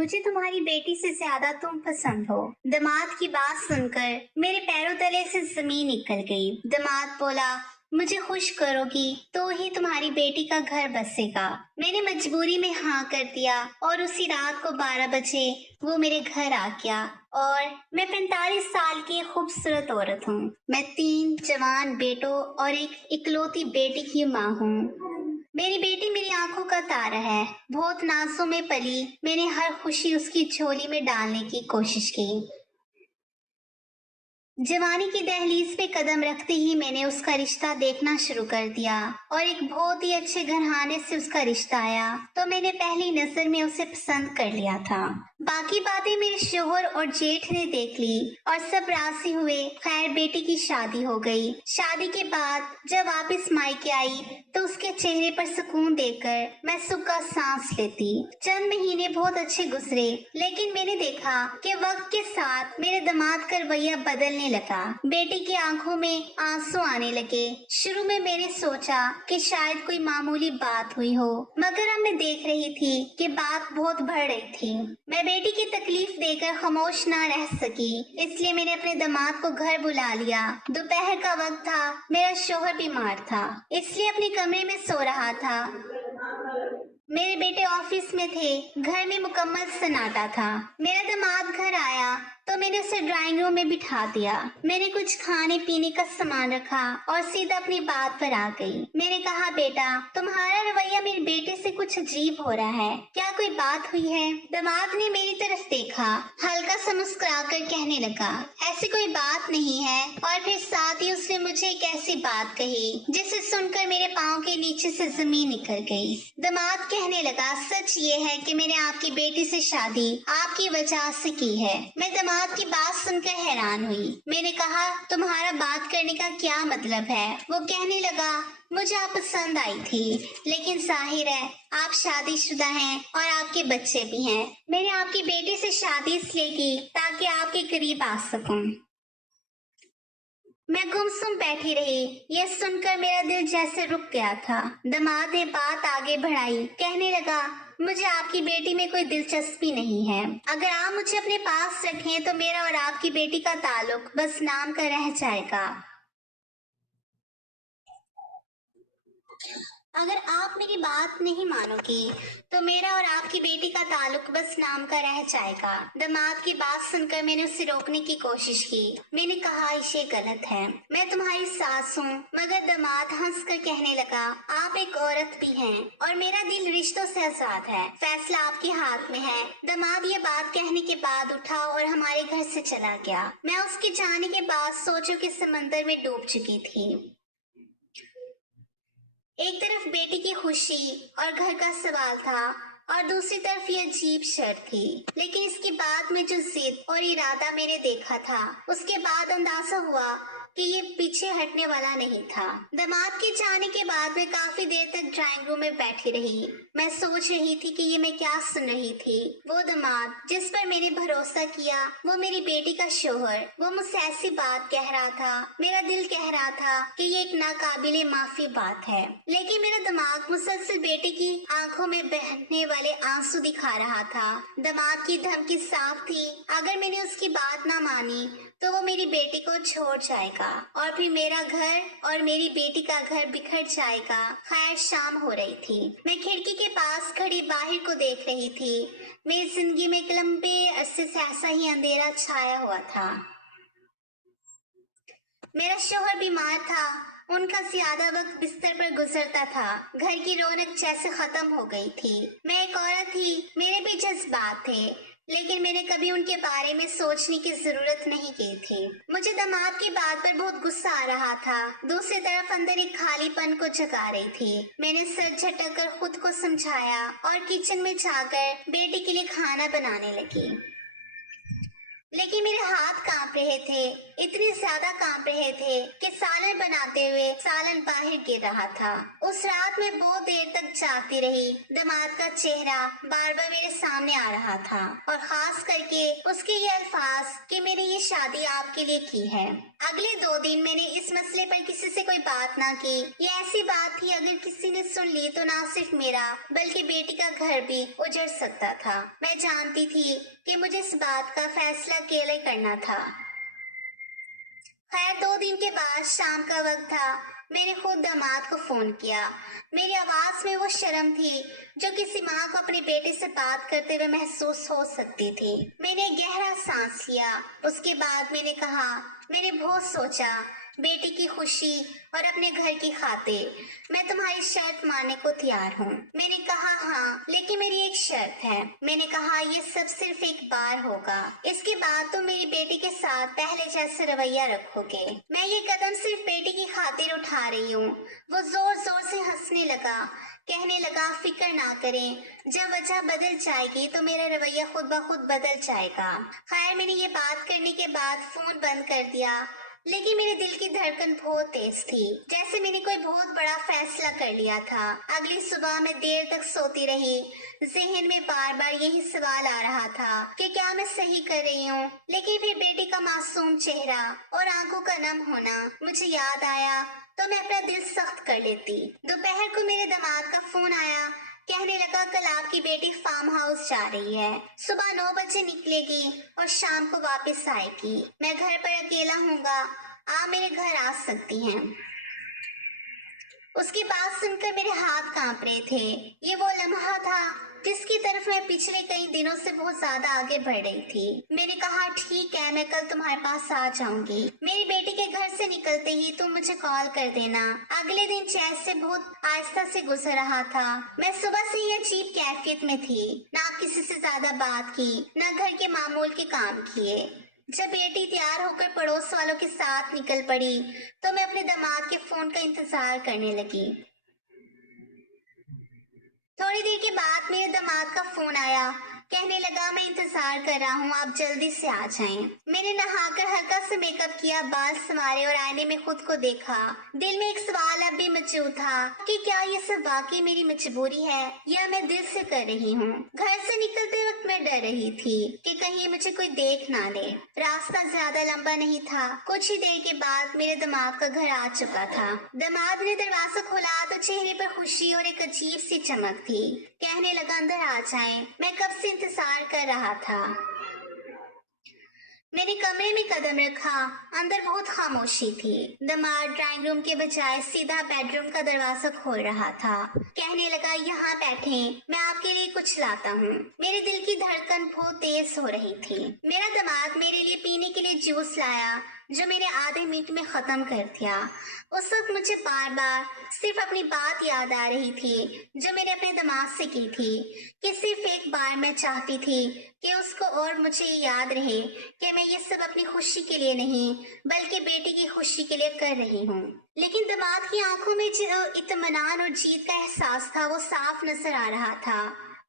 मुझे तुम्हारी बेटी से ज्यादा तुम पसंद हो। दामाद की बात सुनकर मेरे पैरों तले से जमीन निकल गई। दामाद बोला, मुझे खुश करोगी तो ही तुम्हारी बेटी का घर बसेगा। मैंने मजबूरी में हाँ कर दिया और उसी रात को 12 बजे वो मेरे घर आ गया। और मैं 45 साल की एक खूबसूरत औरत हूँ। मैं 3 जवान बेटों और एक इकलौती बेटी की माँ हूँ। मेरी बेटी मेरी आंखों का तारा है। बहुत नाजों में पली, मैंने हर खुशी उसकी झोली में डालने की कोशिश की। जवानी की दहलीज पे कदम रखते ही मैंने उसका रिश्ता देखना शुरू कर दिया और एक बहुत ही अच्छे घराने से उसका रिश्ता आया तो मैंने पहली नजर में उसे पसंद कर लिया था। बाकी बातें मेरे शोहर और जेठ ने देख ली और सब राजी हुए। खैर बेटी की शादी हो गई। शादी के बाद जब वापस मायके आई तो उसके चेहरे पर सुकून देखकर मैं सुख का सांस लेती। चंद महीने बहुत अच्छे गुजरे, लेकिन मैंने देखा कि वक्त के साथ मेरे दामाद का रवैया बदलने लगा। बेटी की आंखों में आंसू आने लगे। शुरू में मैंने सोचा कि शायद कोई मामूली बात हुई हो, मगर अब मैं देख रही थी कि बात बहुत बढ़ रही थी। मैं बेटी की तकलीफ देकर खामोश ना रह सकी, इसलिए मैंने अपने दामाद को घर बुला लिया। दोपहर का वक्त था, मेरा शोहर बीमार था, इसलिए अपने कमरे में सो रहा था। मेरे बेटे ऑफिस में थे। घर में मुकम्मल सन्नाटा था। मेरा दामाद घर आया तो मैंने उसे ड्राइंग रूम में बिठा दिया। मैंने कुछ खाने पीने का सामान रखा और सीधा अपनी बात पर आ गई। मैंने कहा, बेटा तुम्हारा रवैया मेरे बेटे से कुछ अजीब हो रहा है, क्या कोई बात हुई है? दामाद ने मेरी तरफ देखा, हल्का सा मुस्कुरा कर कहने लगा, ऐसी कोई बात नहीं है। और फिर साथ ही उसने मुझे एक ऐसी बात कही जिसे सुनकर मेरे पाँव के नीचे से जमीन निकल गई। दामाद कहने लगा, सच ये है कि मैंने आपकी बेटी से शादी आपकी वजह से की है। मैं दामाद की बात सुनकर हैरान हुई। मैंने कहा, तुम्हारा बात करने का क्या मतलब है? वो कहने लगा, मुझे आप पसंद आई थी, लेकिन जाहिर है आप शादीशुदा हैं और आपके बच्चे भी हैं। मैंने आपकी बेटी से शादी इसलिए की ताकि आपके करीब आ सकूं। मैं गुमसुम बैठी रही। यह सुनकर मेरा दिल जैसे रुक गया था। दामाद ने बात आगे बढ़ाई, कहने लगा, मुझे आपकी बेटी में कोई दिलचस्पी नहीं है। अगर आप मुझे अपने पास रखें तो मेरा और आपकी बेटी का ताल्लुक बस नाम का रह जाएगा। अगर आप मेरी बात नहीं मानोगी तो मेरा और आपकी बेटी का ताल्लुक बस नाम का रह जाएगा। दामाद की बात सुनकर मैंने उसे रोकने की कोशिश की। मैंने कहा, ये गलत है, मैं तुम्हारी सास हूँ। मगर दामाद हंस कर कहने लगा, आप एक औरत भी हैं और मेरा दिल रिश्तों से आजाद है। फैसला आपके हाथ में है। दामाद ये बात कहने के बाद उठा और हमारे घर से चला गया। मैं उसके जाने के बाद सोचों के समंदर में डूब चुकी थी। एक तरफ बेटी की खुशी और घर का सवाल था और दूसरी तरफ ये अजीब शर्त थी। लेकिन इसके बाद में जो जिद और इरादा मैंने देखा था, उसके बाद अंदाजा हुआ कि ये पीछे हटने वाला नहीं था। दामाद के जाने के बाद मैं काफी देर तक ड्राइंग रूम में बैठी रही। मैं सोच रही थी कि ये मैं क्या सुन रही थी। वो दामाद जिस पर मैंने भरोसा किया, वो मेरी बेटी का शोहर, वो मुझसे ऐसी बात कह रहा था। मेरा दिल कह रहा था कि ये एक नाकाबिले माफी बात है, लेकिन मेरा दिमाग मुसलसल बेटी की आंखों में बहने वाले आंसू दिखा रहा था। दामाद की धमकी साफ थी, अगर मैंने उसकी बात ना मानी तो वो मेरी बेटी को छोड़ जाएगा और फिर मेरा घर और मेरी बेटी का घर बिखर जाएगा। खैर शाम हो रही थी। मैं खिड़की के पास खड़ी बाहर को देख रही थी। मेरी जिंदगी में एक लंबे अरसे से ऐसा ही अंधेरा छाया हुआ था। मेरा शौहर बीमार था। उनका ज्यादा वक्त बिस्तर पर गुजरता था। घर की रौनक जैसे खत्म हो गई थी। मैं एक औरत थी, मेरे भी जज्बात थे, लेकिन मैंने कभी उनके बारे में सोचने की जरूरत नहीं की थी। मुझे दामाद की बात पर बहुत गुस्सा आ रहा था। दूसरी तरफ अंदर एक खालीपन को जगा रही थी। मैंने सर झटक कर खुद को समझाया और किचन में जाकर बेटी के लिए खाना बनाने लगी। लेकिन मेरे हाथ कांप रहे थे, इतने ज्यादा कांप रहे थे कि सालन बनाते हुए सालन बाहर गिर रहा था। उस रात में बहुत देर तक जागती रही। दामाद का चेहरा बार बार मेरे सामने आ रहा था और खास करके उसके ये अल्फाज कि मैंने ये शादी आपके लिए की है। अगले 2 दिन मैंने इस मसले पर किसी से कोई बात ना की। ये ऐसी बात थी, अगर किसी ने सुन ली तो ना सिर्फ मेरा बल्कि बेटी का घर भी उजड़ सकता था। मैं जानती थी कि मुझे इस बात का फैसला अकेले करना था। खैर 2 दिन के बाद शाम का वक्त था। मैंने खुद दामाद को फोन किया। मेरी आवाज में वो शर्म थी जो किसी माँ को अपने बेटे से बात करते हुए महसूस हो सकती थी। मैंने गहरा सांस लिया। उसके बाद मैंने कहा, मैंने बहुत सोचा, बेटी की खुशी और अपने घर की खातिर मैं तुम्हारी शर्त मानने को तैयार हूँ। मैंने कहा हाँ, लेकिन मेरी एक शर्त है। मैंने कहा ये सब सिर्फ एक बार होगा, इसके बाद तुम मेरी बेटी के साथ पहले जैसे रवैया रखोगे। मैं ये कदम सिर्फ बेटी की खातिर उठा रही हूँ। वो जोर जोर से हंसने लगा, कहने लगा फिक्र ना करें, जब वजह बदल जाएगी तो मेरा रवैया खुद ब खुद बदल जाएगा। खैर मैंने ये बात करने के बाद फोन बंद कर दिया, लेकिन मेरे दिल की धड़कन बहुत तेज थी, जैसे मैंने कोई बहुत बड़ा फैसला कर लिया था। अगली सुबह मैं देर तक सोती रही। जहन में बार बार यही सवाल आ रहा था कि क्या मैं सही कर रही हूँ। लेकिन फिर बेटी का मासूम चेहरा और आंखों का नम होना मुझे याद आया तो मैं अपना दिल सख्त कर लेती। दोपहर को मेरे दामाद का फोन आया। कहने लगा कल आपकी बेटी फार्म हाउस जा रही है, सुबह 9 बजे निकलेगी और शाम को वापस आएगी। मैं घर पर अकेला हूँगा, आप मेरे घर आ सकती हैं। उसकी बात सुनकर मेरे हाथ कांप रहे थे। ये वो लम्हा था जिसकी तरफ मैं पिछले कई दिनों से बहुत ज्यादा आगे बढ़ रही थी। मैंने कहा ठीक है, मैं कल तुम्हारे पास आ जाऊंगी। मेरी बेटी के घर से निकलते ही तुम मुझे कॉल कर देना। अगले दिन चैन से बहुत आहिस्ता से गुजर रहा था। मैं सुबह से ही अजीब कैफियत में थी, ना किसी से ज्यादा बात की, ना घर के मामूल के काम किए। जब बेटी तैयार होकर पड़ोस वालों के साथ निकल पड़ी तो मैं अपने दामाद के फोन का इंतजार करने लगी। थोड़ी देर के बाद मेरे दामाद का फोन आया। कहने लगा मैं इंतजार कर रहा हूँ, आप जल्दी से आ जाएं। मैंने नहाकर हल्का सा मेकअप किया, बाल संवारे और आईने में खुद को देखा। दिल में एक सवाल अब भी मौजूद था कि क्या ये सब वाकई मेरी मजबूरी है या मैं दिल से कर रही हूँ। घर से निकलते वक्त मैं डर रही थी कि कहीं मुझे कोई देख ना ले। रास्ता ज्यादा लंबा नहीं था। कुछ ही देर के बाद मेरे दामाद का घर आ चुका था। दामाद ने दरवाजा खोला तो चेहरे पर खुशी और एक अजीब सी चमक थी। कहने लगा अंदर आ जाएं, मैं कब से इंतजार कर रहा था। मैंने कमरे में कदम रखा। अंदर बहुत खामोशी थी। दामाद ड्राइंग रूम के बजाय सीधा बेडरूम का दरवाजा खोल रहा था। कहने लगा यहाँ बैठें, मैं आपके लिए कुछ लाता हूँ। मेरे दिल की धड़कन बहुत तेज हो रही थी। मेरा दामाद मेरे लिए पीने के लिए जूस लाया जो मैंने आधे मिनट में खत्म कर दिया। उस वक्त मुझे बार बार सिर्फ अपनी बात याद आ रही थी जो मैंने अपने दामाद से की थी, कि सिर्फ एक बार मैं चाहती थी कि उसको और मुझे याद रहे कि मैं ये सब अपनी खुशी के लिए नहीं बल्कि बेटी की खुशी के लिए कर रही हूँ। लेकिन दामाद की आंखों में जो इत्मीनान और जीत का एहसास था वो साफ नजर आ रहा था।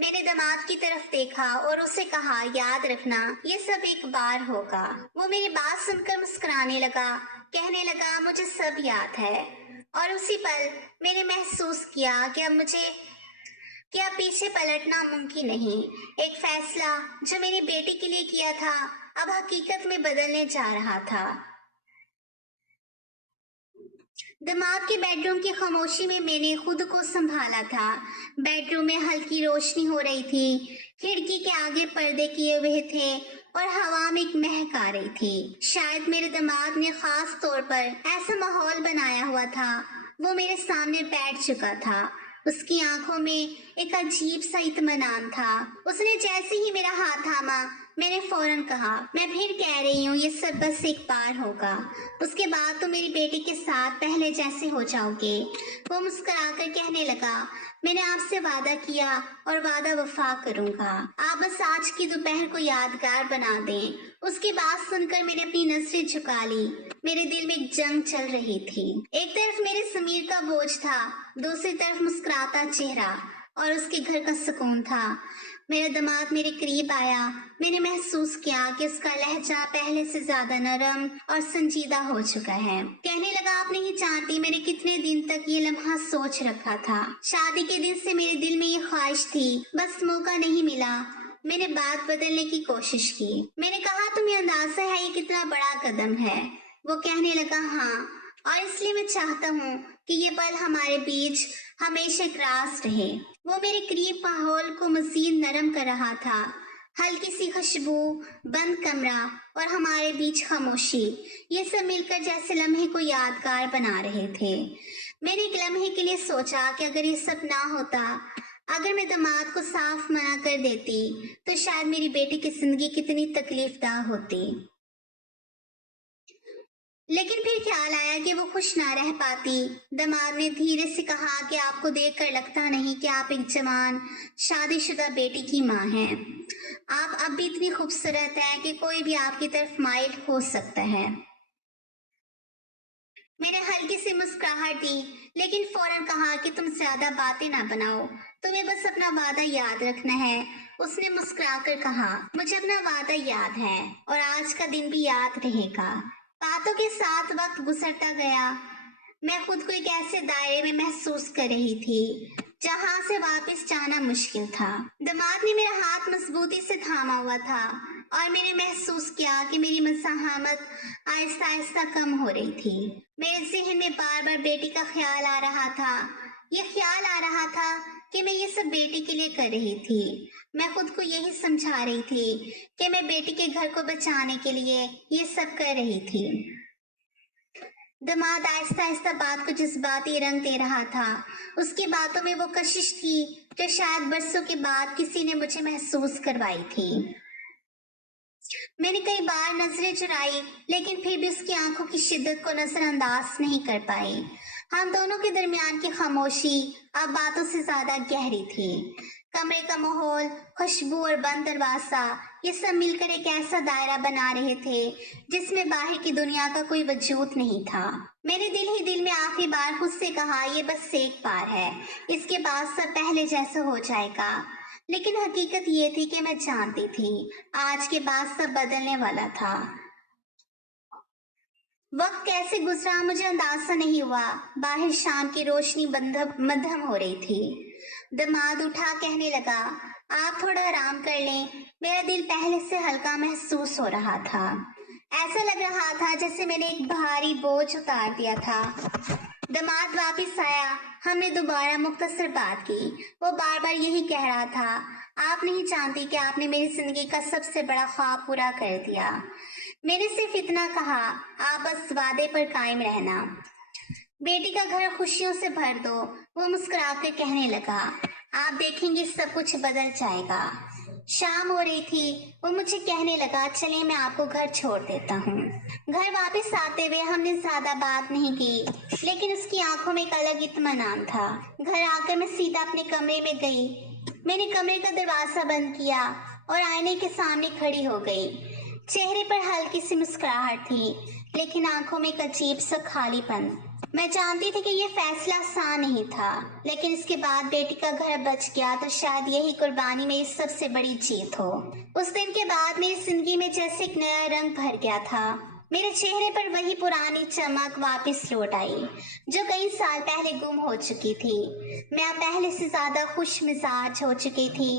मैंने दामाद की तरफ देखा और उसे कहा याद रखना ये सब एक बार होगा। वो मेरी बात सुनकर मुस्कुराने लगा। कहने लगा मुझे सब याद है। और उसी पल मैंने महसूस किया कि अब मुझे क्या पीछे पलटना मुमकिन नहीं। एक फैसला जो मेरी बेटी के लिए किया था अब हकीकत में बदलने जा रहा था। दिमाग के बेडरूम की खामोशी में मैंने खुद को संभाला था। बेडरूम में हल्की रोशनी हो रही थी। खिड़की के आगे पर्दे किए हुए थे और हवा में एक महक आ रही थी। शायद मेरे दिमाग ने खास तौर पर ऐसा माहौल बनाया हुआ था। वो मेरे सामने बैठ चुका था। उसकी आंखों में एक अजीब सा इत्मीनान था। उसने जैसे ही मेरा हाथ थामा मैंने फौरन कहा मैं फिर कह रही हूँ ये सब बस एक बार होगा, उसके बाद तो मेरी बेटी के साथ पहले जैसे हो जाओगे। वो मुस्कुराकर कहने लगा मैंने आपसे वादा किया और वादा वफा करूंगा, आप बस आज की दोपहर को यादगार बना दें। उसकी बात सुनकर मैंने अपनी नजरें झुका ली। मेरे दिल में एक जंग चल रही थी। एक तरफ मेरे समीर का बोझ था, दूसरी तरफ मुस्कुराता चेहरा और उसके घर का सुकून था। मेरा दामाद मेरे करीब आया। मैंने महसूस किया कि उसका लहजा पहले से ज्यादा नरम और संजीदा हो चुका है। कहने लगा आप नहीं जानती मैंने कितने दिन तक ये लम्हा सोच रखा था। शादी के दिन से मेरे दिल में ये ख्वाहिश थी, बस मौका नहीं मिला। मैंने बात बदलने की कोशिश की। मैंने कहा तुम्हें अंदाजा है ये कितना बड़ा कदम है, वो कहने लगा हाँ, और इसलिए मैं चाहता हूँ कि ये पल हमारे बीच हमेशा एक राज रहे। वो मेरे करीब माहौल को मजीद नरम कर रहा था। हल्की सी खुशबू, बंद कमरा और हमारे बीच खामोशी, ये सब मिलकर जैसे लम्हे को यादगार बना रहे थे। मैंने एक लम्हे के लिए सोचा कि अगर ये सब ना होता, अगर मैं दामाद को साफ मना कर देती, तो शायद मेरी बेटी की जिंदगी कितनी तकलीफदा होती। लेकिन फिर ख्याल आया कि वो खुश ना रह पाती। दामाद ने धीरे से कहा कि आपको देखकर लगता नहीं कि आप एक जवान शादीशुदा बेटी की माँ हैं। आप अब भी इतनी खूबसूरत हैं कि कोई भी आपकी तरफ माइल हो सकता है। मैंने हल्की सी मुस्कुराहट दी, लेकिन फौरन कहा कि तुम ज्यादा बातें ना बनाओ, तुम्हें बस अपना वादा याद रखना है। उसने मुस्कुराकर कहा, मुझे अपना वादा याद है और आज का दिन भी याद रहेगा। बातों के साथ वक्त गुजरता गया। मैं खुद को एक ऐसे दायरे में महसूस कर रही थी जहां से वापस जाना मुश्किल था। दामाद ने मेरा हाथ मजबूती से थामा हुआ था और मैंने महसूस किया कि मेरी मज़ाहमत आहिस्ता आहिस्ता कम हो रही थी। मेरे जहन में बार बार बेटी का ख्याल आ रहा था। ये ख्याल आ रहा था कि मैं ये सब बेटी के लिए कर रही थी। मैं खुद को यही समझा रही थी कि मैं बेटी के घर को बचाने के लिए ये सब कर रही थी। दामाद आहिस्ता आहिस्ता बात को जज्बाती रंग दे रहा था। उसकी बातों में वो कशिश थी जो शायद बरसों के बाद किसी ने मुझे महसूस करवाई थी। मैंने कई बार नजरें चुराई, लेकिन फिर भी उसकी आंखों की शिद्दत को नजरअंदाज नहीं कर पाई। हम दोनों के दरमियान की खामोशी अब बातों से ज्यादा गहरी थी। कमरे का माहौल, खुशबू और बंद दरवाजा, ये सब मिलकर एक ऐसा दायरा बना रहे थे जिसमें बाहर की दुनिया का कोई वजूद नहीं था। मैंने दिल ही दिल में आखिरी बार खुद से कहा, ये बस एक बार है, इसके बाद सब पहले जैसा हो जाएगा। लेकिन हकीकत ये थी कि मैं जानती थी आज के बाद सब बदलने वाला था। वक्त कैसे गुजरा मुझे अंदाजा नहीं हुआ। बाहर शाम की रोशनी मध्यम हो रही थी। दामाद उठा, कहने लगा, आप थोड़ा आराम कर लें। मेरा दिल पहले से हल्का महसूस हो रहा था। ऐसा लग रहा था जैसे मैंने एक भारी बोझ उतार दिया था। दामाद वापस आया। हमने दोबारा मुख्तसर बात की। वो बार बार यही कह रहा था, आप नहीं जानती कि आपने मेरी जिंदगी का सबसे बड़ा ख्वाब पूरा कर दिया। मैंने सिर्फ इतना कहा, आप बस वादे पर कायम रहना, बेटी का घर खुशियों से भर दो। वो मुस्कुराकर कहने लगा, आप देखेंगे सब कुछ बदल जाएगा। शाम हो रही थी। वो मुझे कहने लगा, चलिए मैं आपको घर छोड़ देता हूँ। घर वापस आते हुए हमने ज्यादा बात नहीं की, लेकिन उसकी आंखों में एक अलग इत्मीनान था। घर आकर मैं सीधा अपने कमरे में गई। मैंने कमरे का दरवाजा बंद किया और आईने के सामने खड़ी हो गई। चेहरे पर हल्की सी मुस्कुराहट थी, लेकिन आंखों में एक अजीब सा खालीपन। मैं जानती थी कि यह फैसला आसान नहीं था, लेकिन इसके बाद बेटी का घर बच गया तो शायद यही कुर्बानी मेरी सबसे बड़ी जीत हो। उस दिन के बाद मेरी जिंदगी में जैसे एक नया रंग भर गया था। मेरे चेहरे पर वही पुरानी चमक वापस लौट आई जो कई साल पहले गुम हो चुकी थी। मैं अब पहले से ज्यादा खुश मिजाज हो चुकी थी।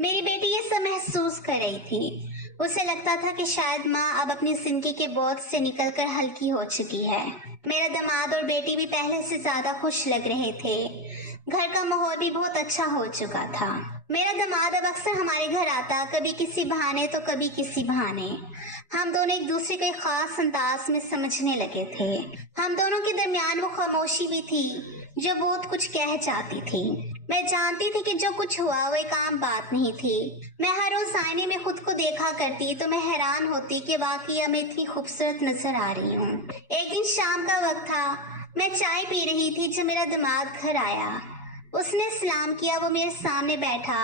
मेरी बेटी ये सब महसूस कर रही थी। उसे लगता था कि शायद माँ अब अपनी जिंदगी के बोझ से निकलकर हल्की हो चुकी है। मेरा दामाद और बेटी भी पहले से ज्यादा खुश लग रहे थे। घर का माहौल भी बहुत अच्छा हो चुका था। मेरा दामाद अब अक्सर हमारे घर आता, कभी किसी बहाने तो कभी किसी बहाने। हम दोनों एक दूसरे को एक खास अंदाज में समझने लगे थे। हम दोनों के दरमियान वो खामोशी भी थी जो बहुत कुछ कह जाती थी। मैं जानती थी कि जो कुछ हुआ वो एक आम बात नहीं थी। मैं हर रोज आईने में खुद को देखा करती तो मैं हैरान होती कि वाकई मैं इतनी खूबसूरत नजर आ रही हूँ। एक दिन शाम का वक्त था। मैं चाय पी रही थी जब मेरा दामाद घर आया। उसने सलाम किया। वो मेरे सामने बैठा।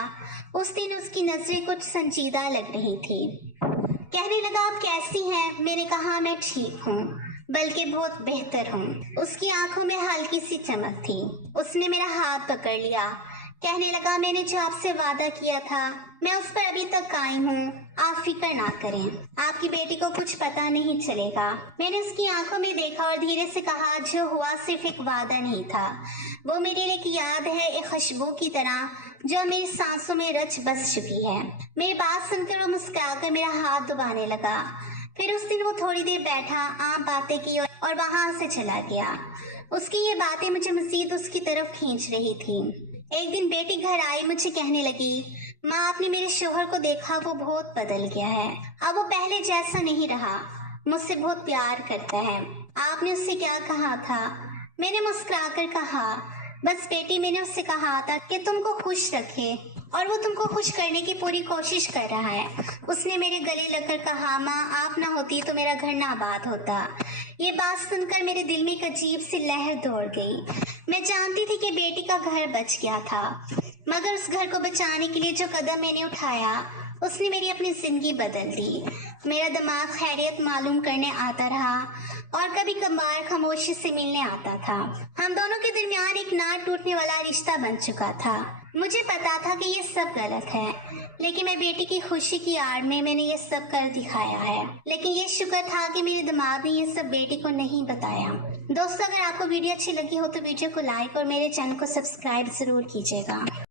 उस दिन उसकी नजरें कुछ संजीदा लग रही थी। कहने लगा, आप कैसी हैं? मैंने कहा, मैं ठीक हूँ, बल्कि बहुत बेहतर हूँ। उसकी आंखों में हल्की सी चमक थी। उसने मेरा हाथ पकड़ लिया। कहने लगा, मैंने जो आपसे वादा किया था मैं उस पर अभी तक कायम हूँ। आप फिक्र ना करें, आपकी बेटी को कुछ पता नहीं चलेगा। मैंने उसकी आंखों में देखा और धीरे से कहा, जो हुआ सिर्फ एक वादा नहीं था, वो मेरे लिए एक याद है, एक खुशबू की तरह जो मेरी सांसों में रच बस चुकी है। मेरी बात सुनकर वो मुस्कुराकर मेरा हाथ दबाने लगा। फिर उस दिन वो थोड़ी देर बैठा, आप बातें की और वहां से चला गया। उसकी ये बातें मुझे मजीद उसकी तरफ खींच रही थी। एक दिन बेटी घर आई, मुझे कहने लगी, माँ आपने मेरे शोहर को देखा, वो बहुत बदल गया है। अब वो पहले जैसा नहीं रहा, मुझसे बहुत प्यार करता है। आपने उससे क्या कहा था? मैंने मुस्कुराकर कहा, बस बेटी मैंने उससे कहा था कि तुमको खुश रखे और वो तुमको खुश करने की पूरी कोशिश कर रहा है। उसने मेरे गले लगकर कहा, माँ आप ना होती तो मेरा घर ना आबाद होता। ये बात सुनकर मेरे दिल में एक अजीब सी लहर दौड़ गई। मैं जानती थी कि बेटी का घर बच गया था, मगर उस घर को बचाने के लिए जो कदम मैंने उठाया उसने मेरी अपनी जिंदगी बदल दी। मेरा दिमाग खैरियत मालूम करने आता रहा और कभी कभार खामोशी से मिलने आता था। हम दोनों के दरमियान एक ना टूटने वाला रिश्ता बन चुका था। मुझे पता था कि ये सब गलत है, लेकिन मैं बेटी की खुशी की आड़ में मैंने ये सब कर दिखाया है। लेकिन ये शुक्र था कि मेरे दिमाग ने ये सब बेटी को नहीं बताया। दोस्तों, अगर आपको वीडियो अच्छी लगी हो तो वीडियो को लाइक और मेरे चैनल को सब्सक्राइब जरूर कीजिएगा।